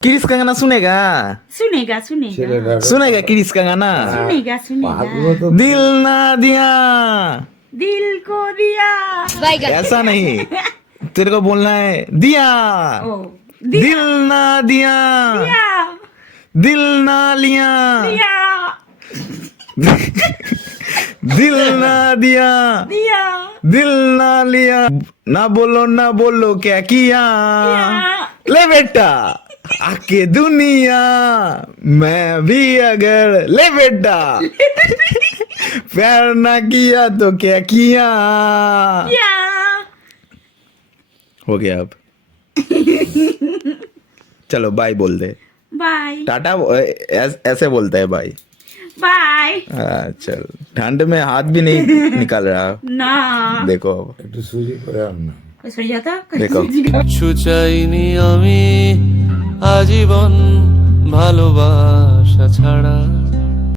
किरिस का गाना सुनेगा? सुनेगा सुनेगा सुनेगा किरिस का गाना? सुनेगा सुनेगा दिल ना दिया, दिल को दिया ऐसा नहीं, तेरे को बोलना है दिया, ओ दिल ना दिया, दिया दिल ना लिया, दिया दिल ना दिया, दिया दिल ना लिया, ना बोलो क्या किया, ले बेटा आके दुनिया मैं भी अगर, ले बेटा प्यार ना किया तो क्या किया। दिया हो गया अब। चलो बाय बोल दे, बाय टाटा ऐसे बोलता है बाय। बाय चल, ठंड में हाथ भी नहीं निकाल रहा, না देखो अब, একটু সুজি করে আন না। সরে যাতা देखो কিচ্ছু চাইনি আমি আজীবন ভালোবাসা ছাড়া।